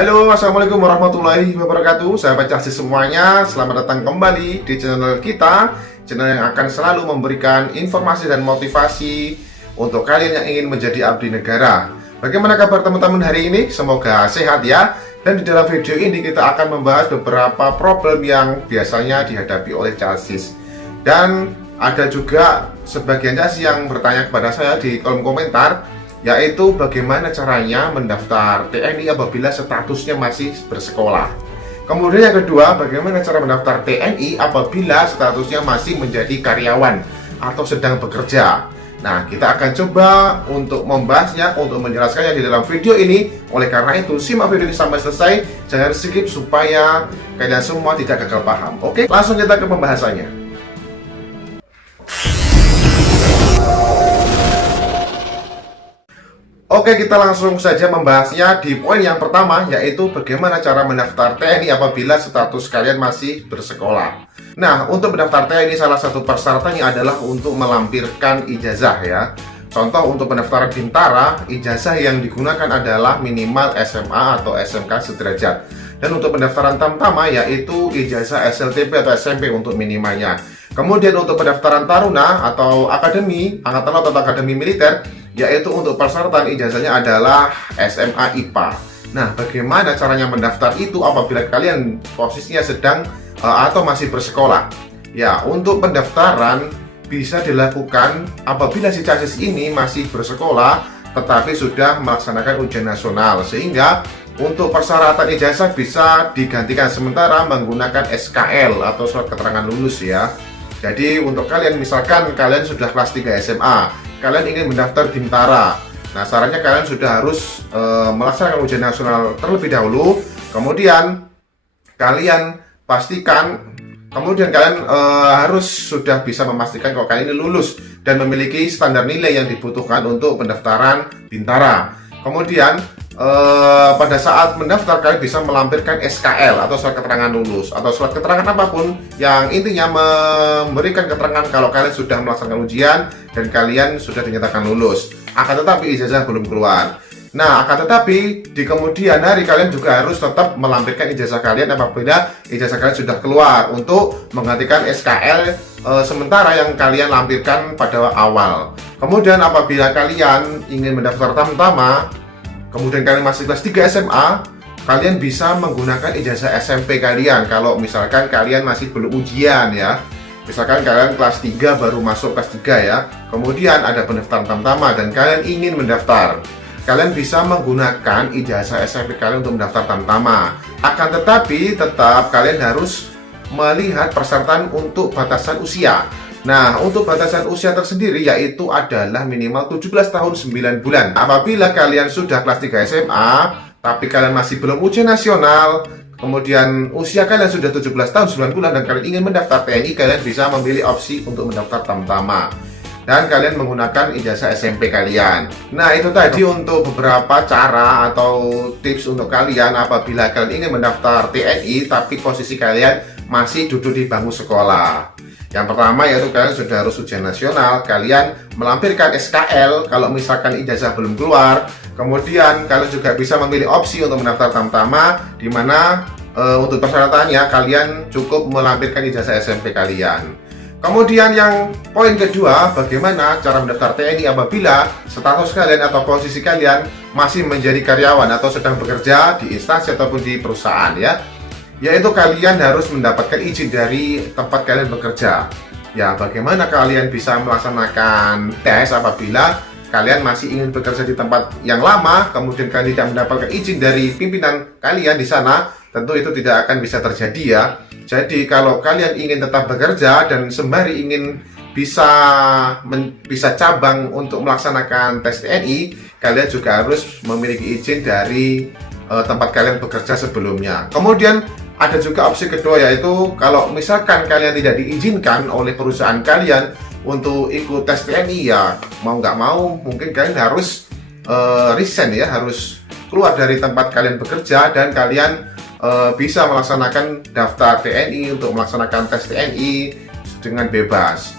Halo, assalamualaikum warahmatullahi wabarakatuh. Sahabat Cahsis semuanya, selamat datang kembali di channel kita, channel yang akan selalu memberikan informasi dan motivasi untuk kalian yang ingin menjadi abdi negara. Bagaimana kabar teman-teman hari ini? Semoga sehat ya. Dan di dalam video ini kita akan membahas beberapa problem yang biasanya dihadapi oleh Cahsis. Dan ada juga sebagian Cahsis yang bertanya kepada saya di kolom komentar, yaitu bagaimana caranya mendaftar TNI apabila statusnya masih bersekolah. Kemudian yang kedua, bagaimana cara mendaftar TNI apabila statusnya masih menjadi karyawan atau sedang bekerja. Nah, kita akan coba untuk membahasnya, untuk menjelaskannya di dalam video ini. Oleh karena itu, simak video ini sampai selesai, jangan skip supaya kalian semua tidak gagal paham. Oke, langsung kita ke pembahasannya. Oke, kita langsung saja membahasnya di poin yang pertama, yaitu bagaimana cara mendaftar TNI apabila status kalian masih bersekolah. Nah, untuk mendaftar TNI salah satu persyaratannya adalah untuk melampirkan ijazah ya. Contoh untuk pendaftaran Bintara, ijazah yang digunakan adalah minimal SMA atau SMK sederajat. Dan untuk pendaftaran Tamtama yaitu ijazah SLTP atau SMP untuk minimalnya. Kemudian untuk pendaftaran Taruna atau Akademi, Angkatan Laut atau Akademi Militer, yaitu untuk persyaratan ijazahnya adalah SMA IPA. Nah, bagaimana caranya mendaftar itu apabila kalian posisinya sedang atau masih bersekolah? Ya, untuk pendaftaran bisa dilakukan apabila si Cahsis ini masih bersekolah tetapi sudah melaksanakan ujian nasional, sehingga untuk persyaratan ijazah bisa digantikan sementara menggunakan SKL atau surat keterangan lulus ya. Jadi untuk kalian, misalkan kalian sudah kelas 3 SMA, kalian ingin mendaftar Bintara. Nah, sarannya kalian sudah harus melaksanakan ujian nasional terlebih dahulu. Kemudian kalian pastikan, kemudian kalian harus sudah bisa memastikan kalau kalian ini lulus dan memiliki standar nilai yang dibutuhkan untuk pendaftaran Bintara. Kemudian pada saat mendaftar kalian bisa melampirkan SKL atau surat keterangan lulus atau surat keterangan apapun yang intinya memberikan keterangan kalau kalian sudah melaksanakan ujian dan kalian sudah dinyatakan lulus. Akan tetapi ijazah belum keluar. Nah, akan tetapi di kemudian hari kalian juga harus tetap melampirkan ijazah kalian apabila ijazah kalian sudah keluar untuk menggantikan SKL sementara yang kalian lampirkan pada awal. Kemudian apabila kalian ingin mendaftar Tamtama, kemudian kalian masih kelas 3 SMA, kalian bisa menggunakan ijazah SMP kalian. Kalau misalkan kalian masih belum ujian ya, misalkan kalian kelas 3 baru masuk kelas 3 ya, kemudian ada pendaftaran Tamtama dan kalian ingin mendaftar, kalian bisa menggunakan ijazah SMP kalian untuk mendaftar Tamtama. Akan tetapi tetap kalian harus melihat persyaratan untuk batasan usia. Nah, untuk batasan usia tersendiri yaitu adalah minimal 17 tahun 9 bulan. Apabila kalian sudah kelas 3 SMA, tapi kalian masih belum ujian nasional, kemudian usia kalian sudah 17 tahun 9 bulan dan kalian ingin mendaftar TNI, kalian bisa memilih opsi untuk mendaftar Tamtama. Dan kalian menggunakan ijazah SMP kalian. Nah, itu tadi untuk beberapa cara atau tips untuk kalian apabila kalian ingin mendaftar TNI tapi posisi kalian masih duduk di bangku sekolah. Yang pertama yaitu kalian sudah harus ujian nasional, kalian melampirkan SKL kalau misalkan ijazah belum keluar. Kemudian kalian juga bisa memilih opsi untuk mendaftar Tamtama, di mana untuk persyaratannya kalian cukup melampirkan ijazah SMP kalian. Kemudian yang poin kedua, bagaimana cara mendaftar TNI apabila status kalian atau posisi kalian masih menjadi karyawan atau sedang bekerja di instansi ataupun di perusahaan ya. Yaitu kalian harus mendapatkan izin dari tempat kalian bekerja. Ya, bagaimana kalian bisa melaksanakan tes apabila kalian masih ingin bekerja di tempat yang lama, kemudian kalian tidak mendapatkan izin dari pimpinan kalian di sana, tentu itu tidak akan bisa terjadi ya. Jadi kalau kalian ingin tetap bekerja dan sembari ingin bisa cabang untuk melaksanakan tes TNI, kalian juga harus memiliki izin dari tempat kalian bekerja sebelumnya. Kemudian ada juga opsi kedua yaitu kalau misalkan kalian tidak diizinkan oleh perusahaan kalian untuk ikut tes TNI, ya mau nggak mau mungkin kalian harus resign ya, harus keluar dari tempat kalian bekerja dan kalian bisa melaksanakan daftar TNI untuk melaksanakan tes TNI dengan bebas.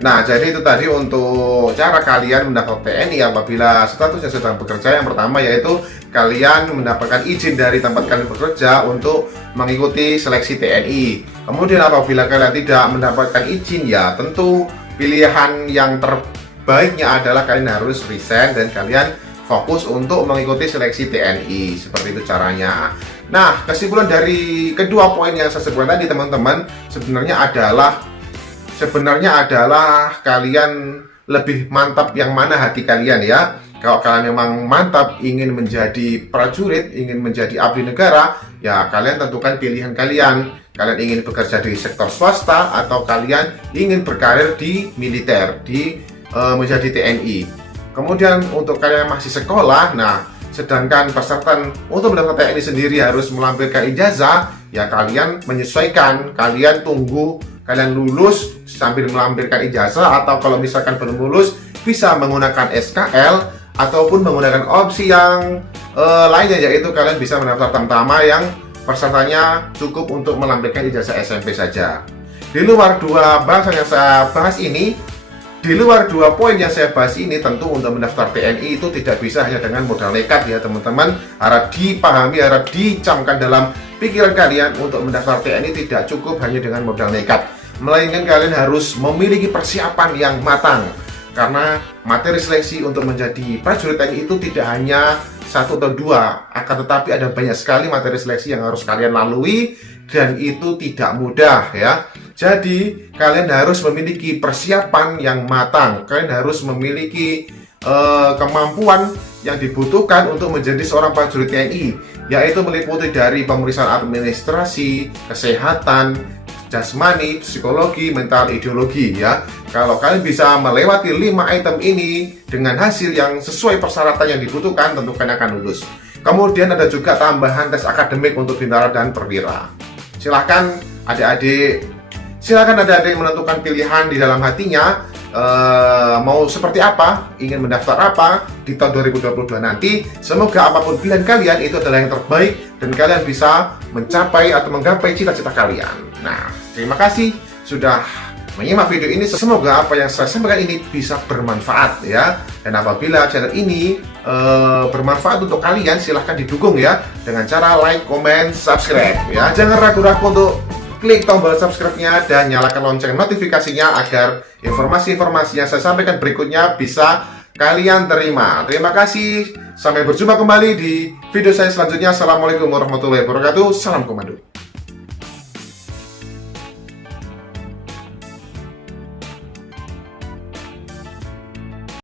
Nah, jadi itu tadi untuk cara kalian mendaftar TNI apabila statusnya sedang bekerja. Yang pertama yaitu kalian mendapatkan izin dari tempat kalian bekerja untuk mengikuti seleksi TNI. Kemudian apabila kalian tidak mendapatkan izin, ya tentu pilihan yang terbaiknya adalah kalian harus resign dan kalian fokus untuk mengikuti seleksi TNI. Seperti itu caranya. Nah, kesimpulan dari kedua poin yang saya sebutkan tadi teman-teman sebenarnya adalah kalian lebih mantap yang mana hati kalian ya. Kalau kalian memang mantap ingin menjadi prajurit, ingin menjadi abdi negara, ya kalian tentukan pilihan kalian. Kalian ingin bekerja di sektor swasta atau kalian ingin berkarir di militer, menjadi TNI. Kemudian untuk kalian yang masih sekolah, nah sedangkan peserta untuk mendaftar TNI sendiri harus melampirkan ijazah, ya kalian menyesuaikan, kalian tunggu kalian lulus sambil melampirkan ijazah, atau kalau misalkan belum lulus bisa menggunakan SKL ataupun menggunakan opsi yang lainnya, yaitu kalian bisa mendaftar Tamtama yang pesertanya cukup untuk melampirkan ijazah SMP saja. Di luar dua bahasan yang saya bahas ini, di luar dua poin yang saya bahas ini, tentu untuk mendaftar TNI itu tidak bisa hanya dengan modal nekat ya teman-teman. Harap dipahami, harap dicamkan dalam pikiran kalian, untuk mendaftar TNI tidak cukup hanya dengan modal nekat, melainkan kalian harus memiliki persiapan yang matang. Karena materi seleksi untuk menjadi prajurit TNI itu tidak hanya satu atau dua, akan tetapi ada banyak sekali materi seleksi yang harus kalian lalui, dan itu tidak mudah ya. Jadi kalian harus memiliki persiapan yang matang, kalian harus memiliki kemampuan yang dibutuhkan untuk menjadi seorang prajurit TNI, yaitu meliputi dari pemeriksaan administrasi, kesehatan, jasmani, psikologi, mental, ideologi ya. Kalau kalian bisa melewati 5 item ini dengan hasil yang sesuai persyaratan yang dibutuhkan, tentu kalian akan lulus. Kemudian ada juga tambahan tes akademik untuk bintara dan perwira. Silahkan adik-adik menentukan pilihan di dalam hatinya, mau seperti apa, ingin mendaftar apa di tahun 2022 nanti. Semoga apapun pilihan kalian itu adalah yang terbaik dan kalian bisa mencapai atau menggapai cita-cita kalian. Nah, terima kasih sudah menyimak video ini. Semoga apa yang saya sampaikan ini bisa bermanfaat ya. Dan apabila channel ini bermanfaat untuk kalian, silahkan didukung ya dengan cara like, comment, subscribe ya. Jangan ragu-ragu untuk klik tombol subscribe-nya dan nyalakan lonceng notifikasinya agar informasi-informasi yang saya sampaikan berikutnya bisa kalian terima. Terima kasih. Sampai berjumpa kembali di video saya selanjutnya. Assalamualaikum warahmatullahi wabarakatuh. Salam komando.